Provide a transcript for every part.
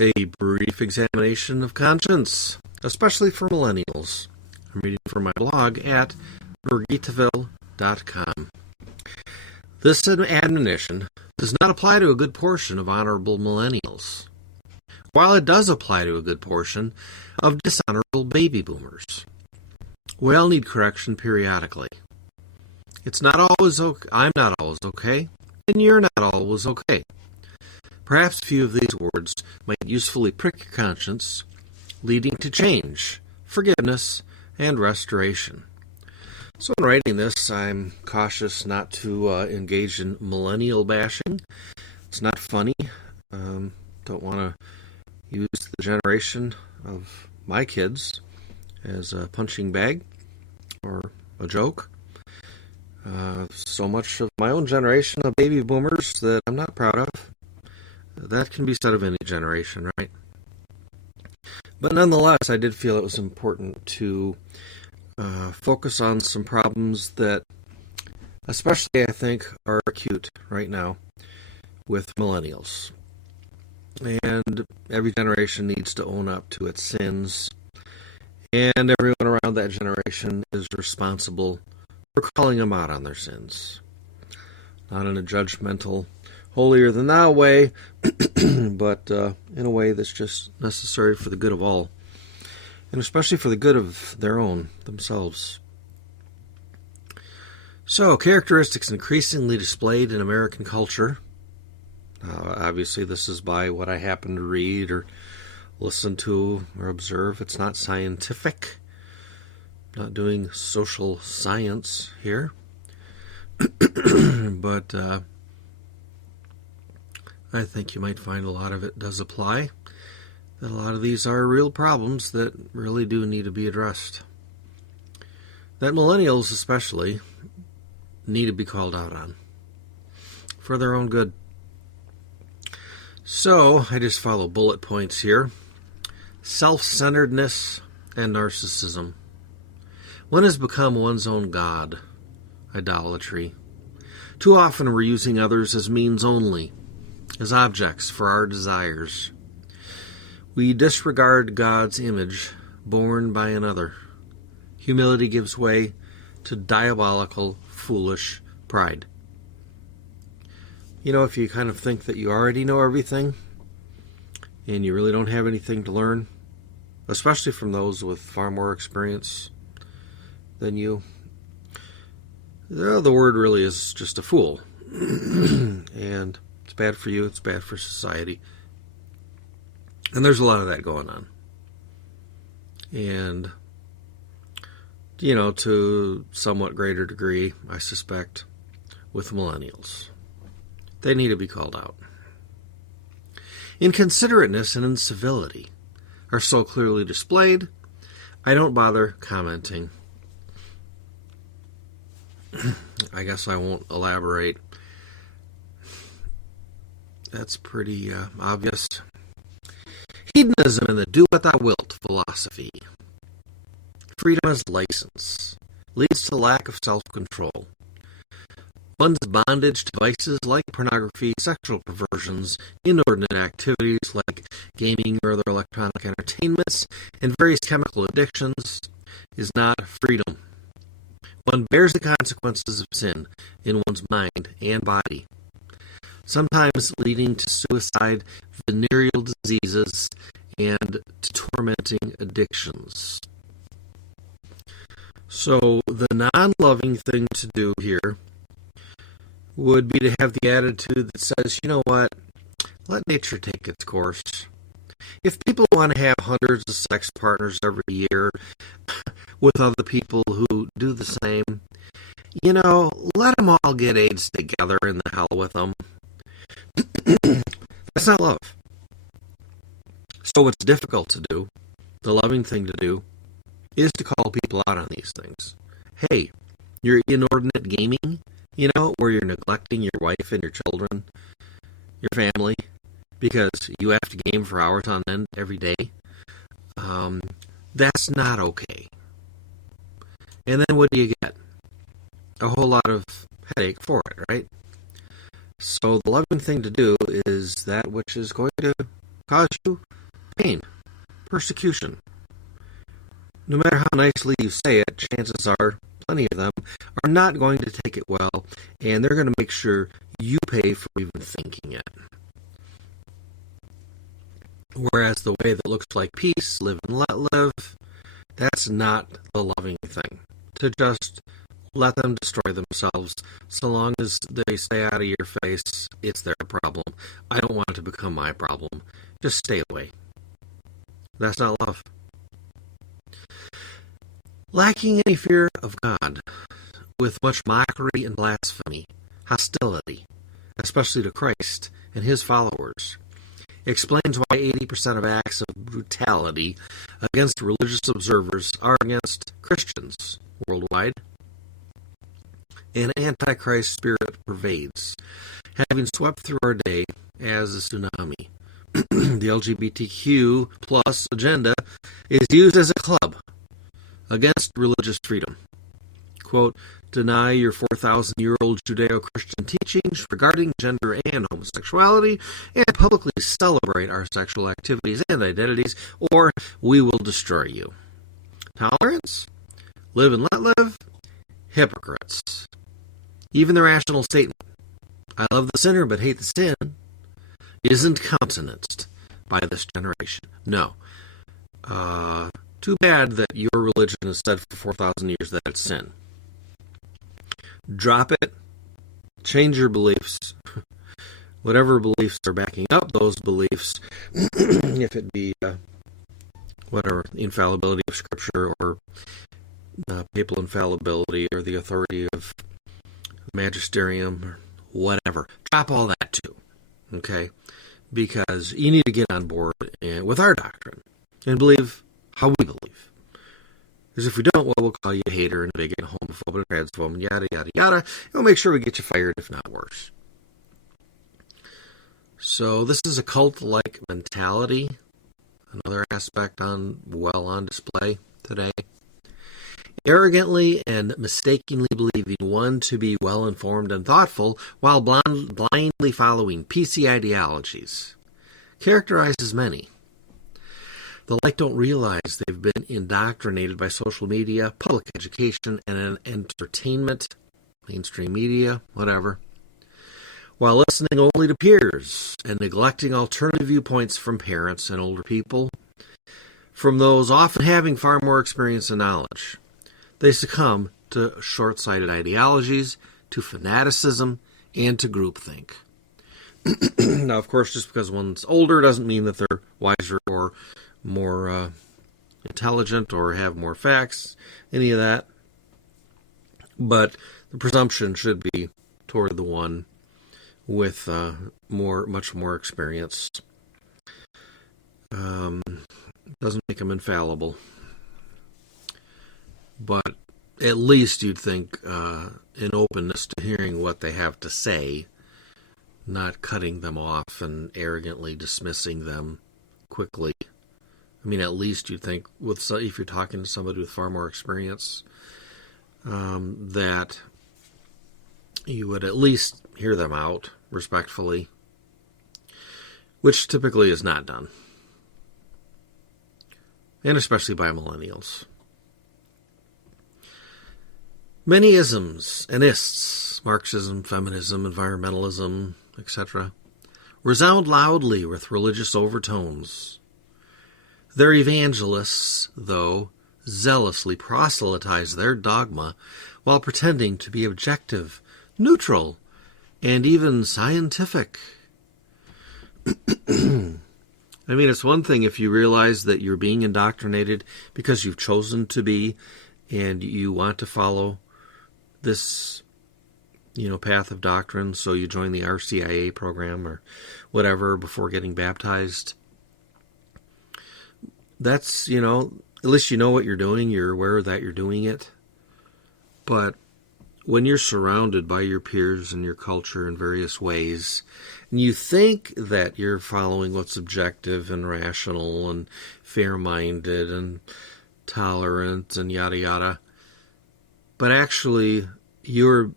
A brief examination of conscience, especially for millennials. I'm reading from my blog at burgitaville.com. This admonition does not apply to a good portion of honorable millennials, while it does apply to a good portion of dishonorable baby boomers. We all need correction periodically. It's not always okay. I'm not always okay, and you're not always okay. Perhaps a few of these words might usefully prick your conscience, leading to change, forgiveness, and restoration. So in writing this, I'm cautious not to engage in millennial bashing. It's not funny. Don't want to use the generation of my kids as a punching bag or a joke. So much of my own generation of baby boomers that I'm not proud of. That can be said of any generation, right? But nonetheless, I did feel it was important to focus on some problems that, especially I think, are acute right now with millennials. And every generation needs to own up to its sins, and everyone around that generation is responsible for calling them out on their sins. Not in a judgmental, holier-than-thou way, but in a way that's just necessary for the good of all, and especially for the good of themselves. So, characteristics increasingly displayed in American culture. Obviously, this is by what I happen to read or listen to or observe. It's not scientific. I'm not doing social science here. But I think you might find a lot of it does apply. That a lot of these are real problems that really do need to be addressed. That millennials especially need to be called out on for their own good. So, I just follow bullet points here. Self-centeredness and narcissism. One has become one's own god. Idolatry. Too often we're using others as means only, as objects for our desires. We disregard God's image borne by another. Humility gives way to diabolical, foolish pride. You know, if you kind of think that you already know everything, and you really don't have anything to learn, especially from those with far more experience than you, the word really is just a fool. And it's bad for you, it's bad for society. And there's a lot of that going on. And, you know, to somewhat greater degree, I suspect, with millennials. They need to be called out. Inconsiderateness and incivility are so clearly displayed, I don't bother commenting. I guess I won't elaborate. That's pretty obvious. Hedonism and the do what thou wilt philosophy. Freedom as license leads to lack of self-control. One's bondage to vices like pornography, sexual perversions, inordinate activities like gaming or other electronic entertainments, and various chemical addictions is not freedom. One bears the consequences of sin in one's mind and body, sometimes leading to suicide, venereal diseases, and to tormenting addictions. So the non-loving thing to do here would be to have the attitude that says, you know what, let nature take its course. If people want to have hundreds of sex partners every year with other people who do the same, you know, let them all get AIDS together and the hell with them. That's not love. So what's difficult to do, the loving thing to do, is to call people out on these things. Hey, your inordinate gaming, you know, where you're neglecting your wife and your children, your family, because you have to game for hours on end every day, that's not okay. And then what do you get? A whole lot of headache for it, right? So the loving thing to do is that which is going to cause you pain, persecution. No matter how nicely you say it, chances are plenty of them are not going to take it well, and they're going to make sure you pay for even thinking it. Whereas the way that looks like peace, live and let live, that's not the loving thing. To just let them destroy themselves, so long as they say out of your face, it's their problem. I don't want it to become my problem. Just stay away. That's not love. Lacking any fear of God, with much mockery and blasphemy, hostility, especially to Christ and his followers, explains why 80% of acts of brutality against religious observers are against Christians worldwide. An antichrist spirit pervades, having swept through our day as a tsunami. The LGBTQ plus agenda is used as a club against religious freedom. Quote, deny your 4,000-year-old Judeo-Christian teachings regarding gender and homosexuality, and publicly celebrate our sexual activities and identities, or we will destroy you. Tolerance? Live and let live? Hypocrites. Even the rational statement, I love the sinner but hate the sin, isn't countenanced by this generation. No. Too bad that your religion has said for 4,000 years that it's sin. Drop it. Change your beliefs. Whatever beliefs are backing up those beliefs, if it be infallibility of Scripture or papal infallibility or the authority of magisterium or whatever. Drop all that too. Okay? Because you need to get on board with our doctrine and believe how we believe. Because if we don't, well, we'll call you a hater and a bigot, homophobe, and transphobe, and yada, yada, yada. And we'll make sure we get you fired, if not worse. So this is a cult-like mentality. Another aspect on display today. Arrogantly and mistakenly believing one to be well-informed and thoughtful while blindly following PC ideologies characterizes many. The like don't realize they've been indoctrinated by social media, public education, and entertainment, mainstream media, whatever, while listening only to peers and neglecting alternative viewpoints from parents and older people, from those often having far more experience and knowledge. They succumb to short-sighted ideologies, to fanaticism, and to groupthink. Now, of course, just because one's older doesn't mean that they're wiser or more intelligent or have more facts, any of that. But the presumption should be toward the one with much more experience. Doesn't make them infallible. But at least you'd think an openness to hearing what they have to say, not cutting them off and arrogantly dismissing them quickly. I mean, at least you'd think, if you're talking to somebody with far more experience, that you would at least hear them out respectfully, which typically is not done. And especially by millennials. Many isms and ists, Marxism, feminism, environmentalism, etc., resound loudly with religious overtones. Their evangelists, though, zealously proselytize their dogma while pretending to be objective, neutral, and even scientific. I mean, it's one thing if you realize that you're being indoctrinated because you've chosen to be and you want to follow this, path of doctrine, so you join the RCIA program or whatever before getting baptized. That's, at least you know what you're doing, you're aware that you're doing it. But when you're surrounded by your peers and your culture in various ways, and you think that you're following what's objective and rational and fair-minded and tolerant and yada yada, but actually you're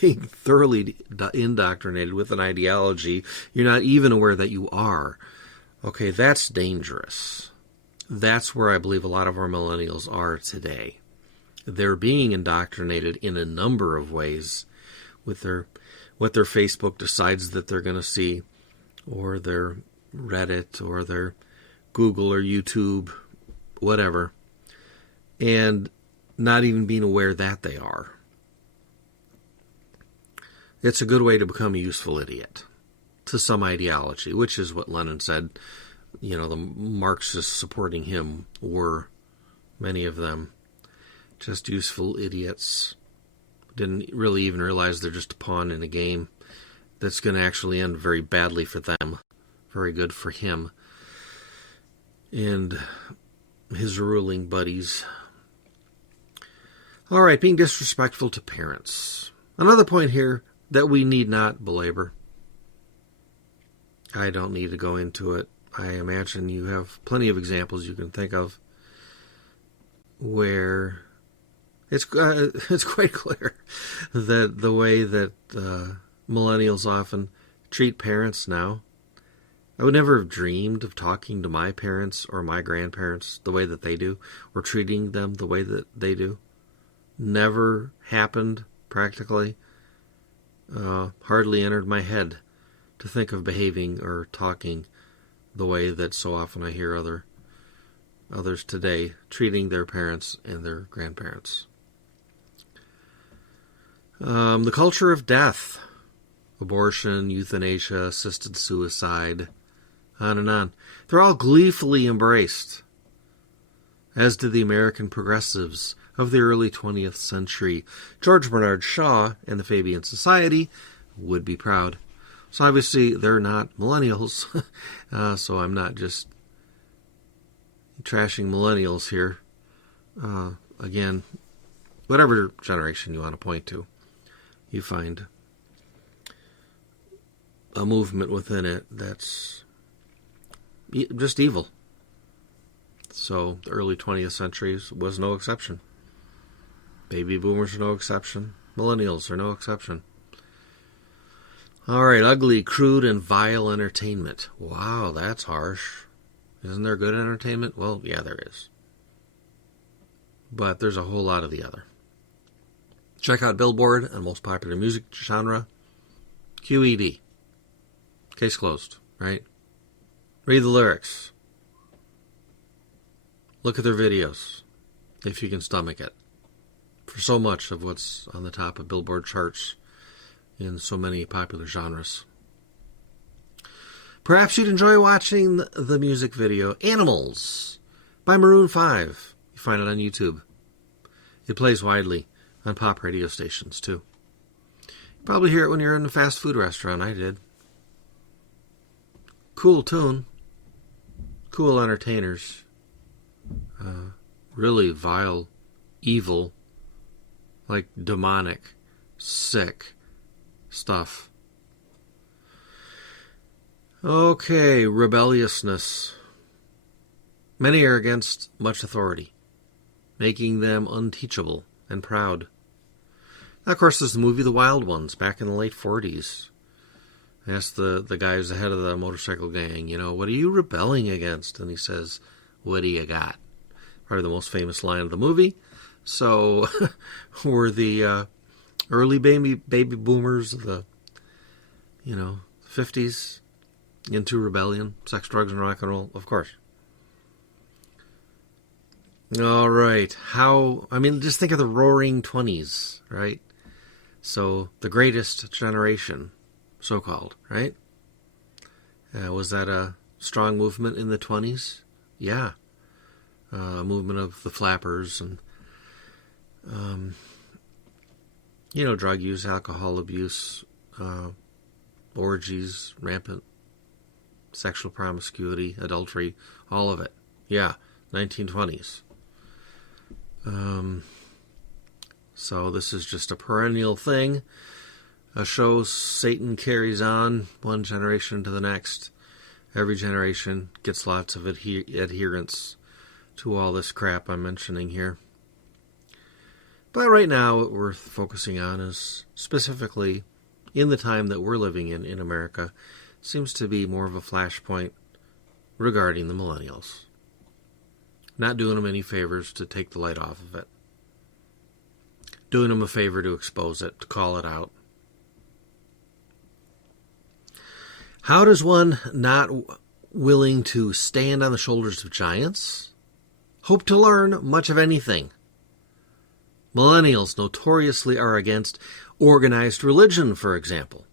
being thoroughly indoctrinated with an ideology you're not even aware that you are. Okay, that's dangerous. That's where I believe a lot of our millennials are today. They're being indoctrinated in a number of ways with what their Facebook decides that they're going to see, or their Reddit, or their Google or YouTube, whatever, and not even being aware that they are. It's a good way to become a useful idiot to some ideology, which is what Lenin said, the Marxists supporting him were, many of them, just useful idiots. Didn't really even realize they're just a pawn in a game that's going to actually end very badly for them, very good for him and his ruling buddies. All right, being disrespectful to parents. Another point here that we need not belabor. I don't need to go into it. I imagine you have plenty of examples you can think of where it's quite clear that the way that millennials often treat parents now. I would never have dreamed of talking to my parents or my grandparents the way that they do, or treating them the way that they do. Never happened, practically. Hardly entered my head to think of behaving or talking the way that so often I hear others today treating their parents and their grandparents. The culture of death, abortion, euthanasia, assisted suicide, on and on. They're all gleefully embraced, as did the American progressives of the early 20th century. George Bernard Shaw and the Fabian Society would be proud. So obviously they're not millennials, so I'm not just trashing millennials here. Again, whatever generation you want to point to, you find a movement within it that's just evil. So the early 20th century was no exception. Baby boomers are no exception. Millennials are no exception. All right, ugly, crude, and vile entertainment. Wow, that's harsh. Isn't there good entertainment? Well, yeah, there is. But there's a whole lot of the other. Check out Billboard and most popular music genre. QED. Case closed, right? Read the lyrics. Look at their videos, if you can stomach it. For so much of what's on the top of Billboard charts in so many popular genres. Perhaps you'd enjoy watching the music video Animals by Maroon 5. You find it on YouTube. It plays widely on pop radio stations, too. You probably hear it when you're in a fast food restaurant. I did. Cool tune. Cool entertainers. Really vile, evil, like demonic, sick stuff. Okay, rebelliousness. Many are against much authority, making them unteachable and proud. Now, of course, there's the movie The Wild Ones back in the late 40s. I asked the guy who's the head of the motorcycle gang, what are you rebelling against? And he says, what do you got? Probably the most famous line of the movie. So, were the early baby boomers of the, 50s into rebellion, sex, drugs, and rock and roll? Of course. All right. Just think of the roaring 20s, right? So, the greatest generation, so-called, right? Was that a strong movement in the 20s? Yeah. Movement of the flappers and, drug use, alcohol abuse, orgies, rampant sexual promiscuity, adultery, all of it. Yeah, 1920s. So this is just a perennial thing. A show Satan carries on one generation to the next. Every generation gets lots of adherents to all this crap I'm mentioning here. But right now, what we're focusing on is specifically in the time that we're living in America, seems to be more of a flashpoint regarding the millennials. Not doing them any favors to take the light off of it. Doing them a favor to expose it, to call it out. How does one not willing to stand on the shoulders of giants hope to learn much of anything? Millennials notoriously are against organized religion, for example,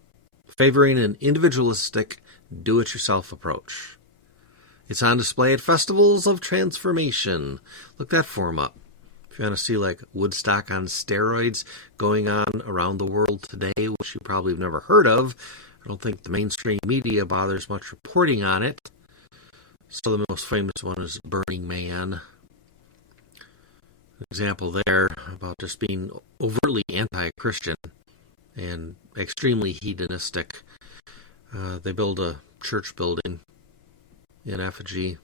favoring an individualistic, do-it-yourself approach. It's on display at festivals of transformation. Look that form up. If you want to see like Woodstock on steroids going on around the world today, which you probably have never heard of, I don't think the mainstream media bothers much reporting on it. So the most famous one is Burning Man. An example there about just being overtly anti-Christian and extremely hedonistic. They build a church building in effigy,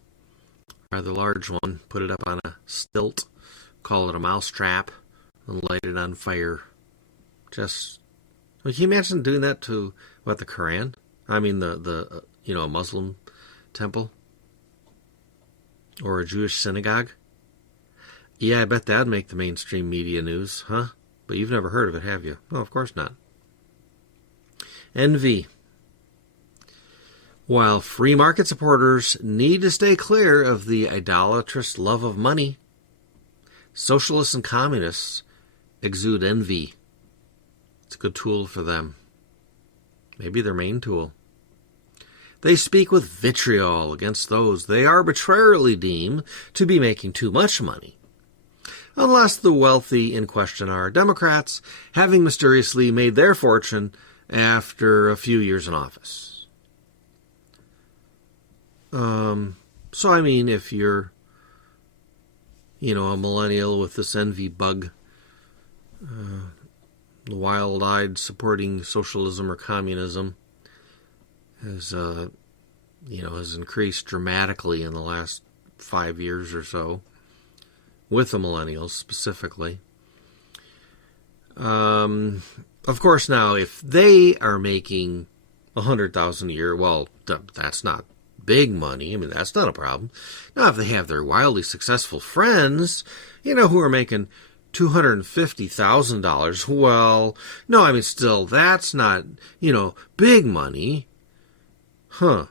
rather large one, put it up on a stilt, call it a mousetrap, and light it on fire. Just, can you imagine doing that to, the Quran? I mean, the a Muslim temple? Or a Jewish synagogue? Yeah, I bet that'd make the mainstream media news, huh? But you've never heard of it, have you? No, of course not. Envy. While free market supporters need to stay clear of the idolatrous love of money, socialists and communists exude envy. It's a good tool for them. Maybe their main tool. They speak with vitriol against those they arbitrarily deem to be making too much money. Unless the wealthy in question are Democrats, having mysteriously made their fortune after a few years in office. So I mean, if you're, a millennial with this envy bug, wild-eyed supporting socialism or communism has increased dramatically in the last 5 years or so, with the millennials specifically. Of course, now, if they are making $100,000 a year, well, that's not big money. I mean, that's not a problem. Now, if they have their wildly successful friends, who are making $250,000, well, no, I mean, still, that's not, big money. Huh.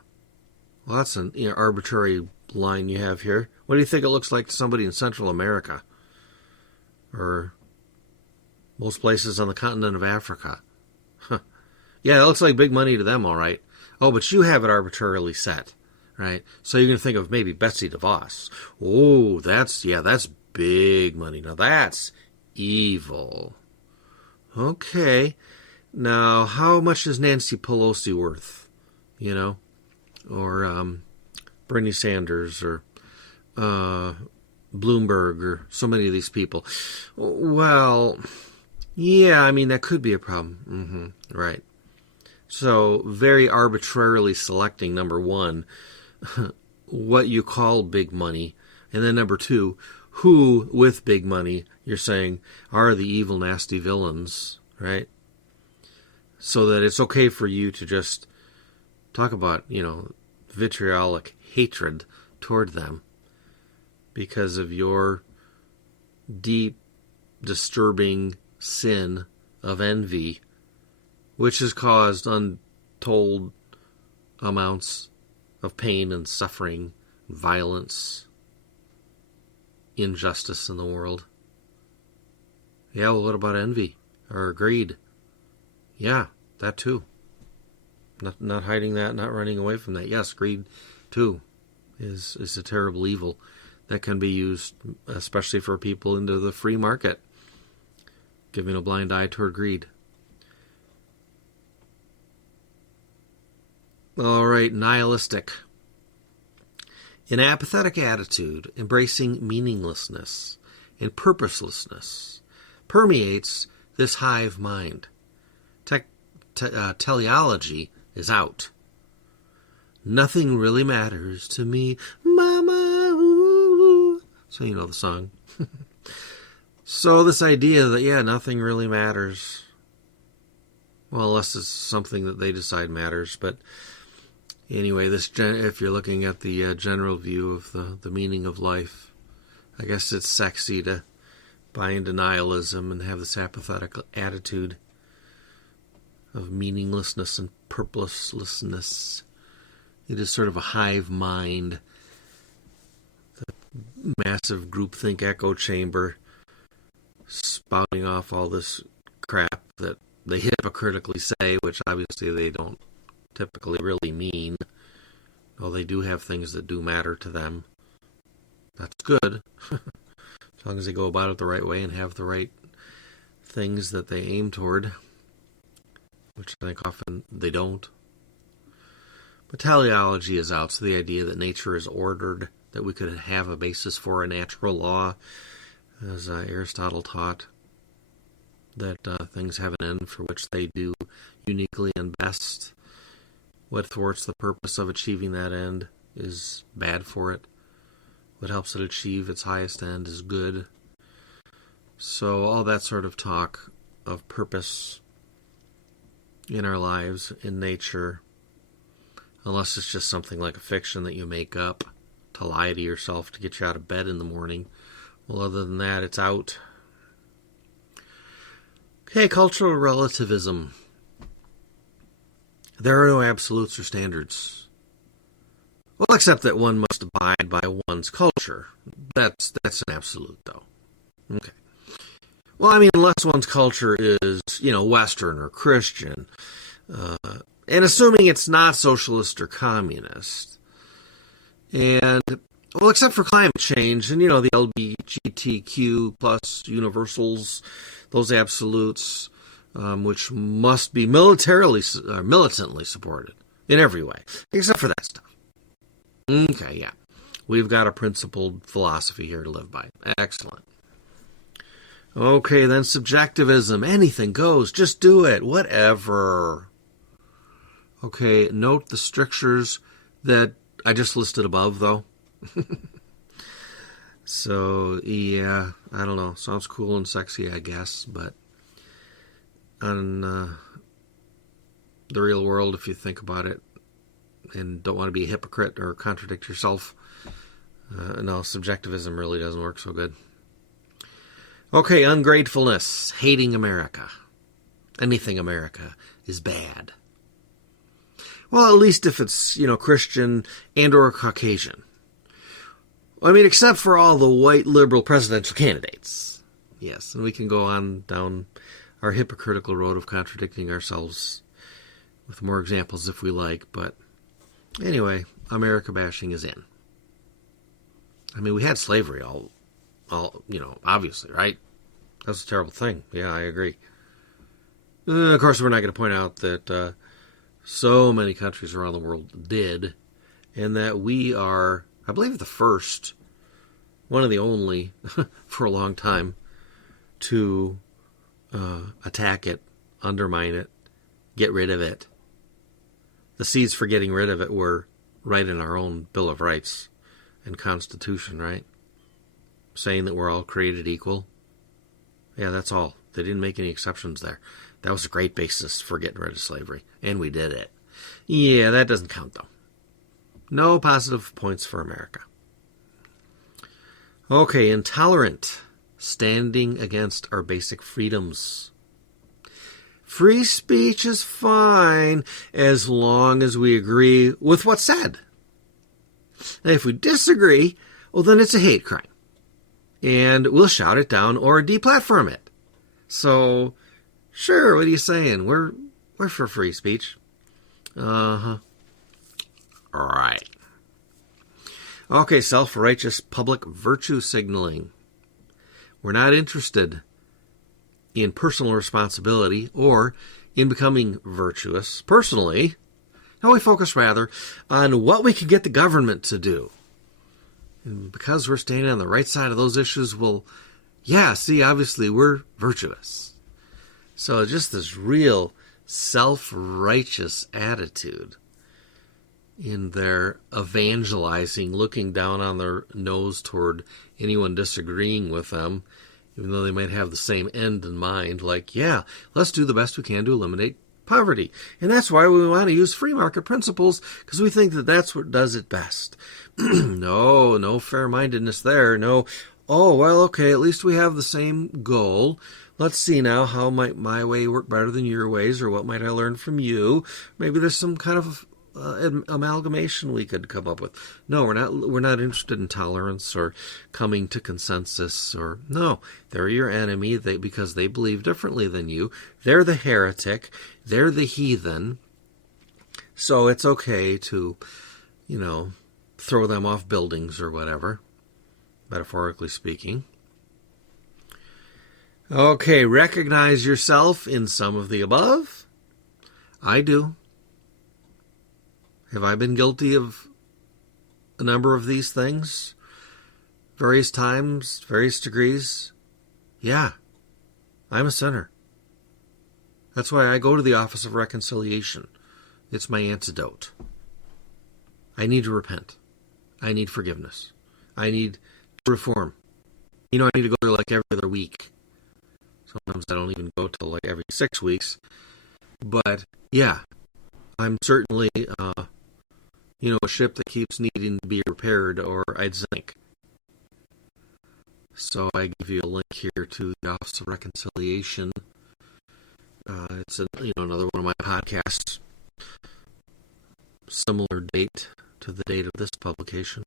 Well, that's an arbitrary line you have here. What do you think it looks like to somebody in Central America? Or most places on the continent of Africa? Huh. Yeah, it looks like big money to them, all right. Oh, but you have it arbitrarily set, right? So you're going to think of maybe Betsy DeVos. Oh, that's big money. Now that's evil. Okay. Now, how much is Nancy Pelosi worth? Or Bernie Sanders, or Bloomberg, or so many of these people. Well, yeah, I mean, that could be a problem. Right. So, very arbitrarily selecting, number one, what you call big money, and then number two, who with big money you're saying are the evil, nasty villains, right? So that it's okay for you to just talk about, vitriolic hatred toward them because of your deep, disturbing sin of envy, which has caused untold amounts of pain and suffering, violence, injustice in the world. Yeah, well, what about envy or greed? Yeah, that too. Not hiding that, not running away from that. Yes, greed too is a terrible evil that can be used, especially for people into the free market, giving a blind eye toward greed. All right, nihilistic. An apathetic attitude, embracing meaninglessness and purposelessness, permeates this hive mind. Teleology is out. Nothing really matters to me, mama, ooh. So you know the song. So this idea that, nothing really matters. Well, unless it's something that they decide matters. But, Anyway, if you're looking at the general view of the meaning of life, I guess it's sexy to buy into nihilism and have this apathetic attitude of meaninglessness and purposelessness. It is sort of a hive mind, the massive groupthink echo chamber, spouting off all this crap that they hypocritically say, which obviously they don't typically really mean. Well, they do have things that do matter to them. That's good. As long as they go about it the right way and have the right things that they aim toward, which I think often they don't. But teleology is out, so the idea that nature is ordered, that we could have a basis for a natural law, as Aristotle taught, that things have an end for which they do uniquely and best. What thwarts the purpose of achieving that end is bad for it. What helps it achieve its highest end is good. So all that sort of talk of purpose in our lives, in nature, unless it's just something like a fiction that you make up to lie to yourself to get you out of bed in the morning. Well, other than that, it's out. Okay, cultural relativism. There are no absolutes or standards. Well, except that one must abide by one's culture. That's an absolute, though. Okay. Well, I mean, unless one's culture is, Western or Christian, and assuming it's not socialist or communist. And, well, except for climate change and, the LGBTQ plus universals, those absolutes, which must be militantly supported in every way, except for that stuff. Okay, yeah. We've got a principled philosophy here to live by. Excellent. Okay, then subjectivism. Anything goes. Just do it. Whatever. Okay, note the strictures that I just listed above, though. So, yeah, I don't know. Sounds cool and sexy, I guess, but on the real world, if you think about it, and don't want to be a hypocrite or contradict yourself, no, subjectivism really doesn't work so good. Okay, ungratefulness, hating America. Anything America is bad. Well, at least if it's, Christian and or Caucasian. I mean, except for all the white liberal presidential candidates. Yes, and we can go on down our hypocritical road of contradicting ourselves with more examples if we like, but anyway, America bashing is in. I mean, we had slavery all obviously, right? That's a terrible thing. Yeah, I agree. Of course, we're not going to point out that so many countries around the world did, and that we are, I believe, the first, one of the only, for a long time, to attack it, undermine it, get rid of it. The seeds for getting rid of it were right in our own Bill of Rights and Constitution, right? Saying that we're all created equal. Yeah, that's all. They didn't make any exceptions there. That was a great basis for getting rid of slavery, and we did it. Yeah, that doesn't count, though. No positive points for America. Okay, intolerant. Standing against our basic freedoms. Free speech is fine as long as we agree with what's said. Now, if we disagree, well, then it's a hate crime. And we'll shout it down or deplatform it. So, sure, what are you saying? We're for free speech. Uh-huh. All right. Okay, self-righteous public virtue signaling. We're not interested in personal responsibility or in becoming virtuous personally. Now we focus rather on what we can get the government to do. And because we're standing on the right side of those issues, well, yeah, see, obviously we're virtuous. So just this real self-righteous attitude in their evangelizing, looking down on their nose toward anyone disagreeing with them, even though they might have the same end in mind, like, yeah, let's do the best we can to eliminate poverty. And that's why we want to use free market principles, because we think that that's what does it best. No fair-mindedness there. No, oh, well, okay, at least we have the same goal. Let's see now, how might my way work better than your ways, or what might I learn from you? Maybe there's some kind of amalgamation we could come up with. No, we're not interested in tolerance or coming to consensus. Or no, they're your enemy because they believe differently than you. They're the heretic. They're the heathen. So it's okay to, throw them off buildings or whatever, metaphorically speaking. Okay, recognize yourself in some of the above. I do. Have I been guilty of a number of these things? Various times, various degrees? Yeah, I'm a sinner. That's why I go to the Office of Reconciliation. It's my antidote. I need to repent. I need forgiveness. I need to reform. I need to go there like every other week. Sometimes I don't even go till like every 6 weeks. But yeah, I'm certainly a ship that keeps needing to be repaired, or I'd sink. So I give you a link here to the Office of Reconciliation. It's another one of my podcasts. Similar date to the date of this publication.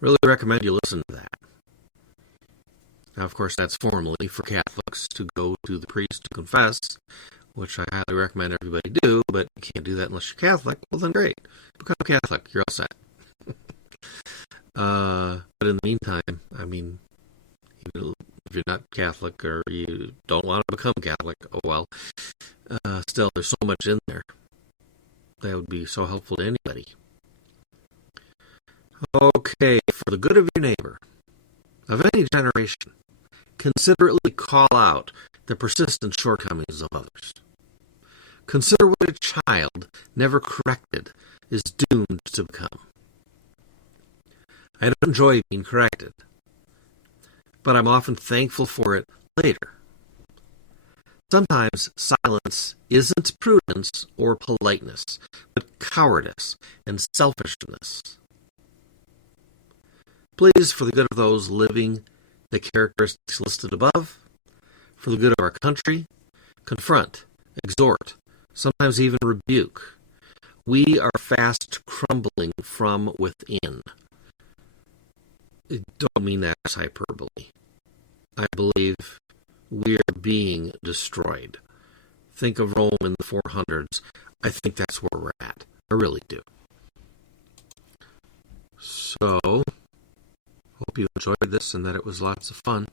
Really recommend you listen to that. Now, of course, that's formally for Catholics to go to the priest to confess, which I highly recommend everybody do, but you can't do that unless you're Catholic. Well, then great. Become Catholic. You're all set. But in the meantime, if you're not Catholic or you don't want to become Catholic, oh well. Still, there's so much in there that would be so helpful to anybody. Okay, for the good of your neighbor, of any generation, considerately call out the persistent shortcomings of others. Consider what a child never corrected is doomed to become. I don't enjoy being corrected, but I'm often thankful for it later. Sometimes silence isn't prudence or politeness, but cowardice and selfishness. Please, for the good of those living the characteristics listed above, for the good of our country, confront, exhort, sometimes even rebuke. We are fast crumbling from within. I don't mean that as hyperbole. I believe we are being destroyed. Think of Rome in the 400s. I think that's where we're at. I really do. So, hope you enjoyed this and that it was lots of fun.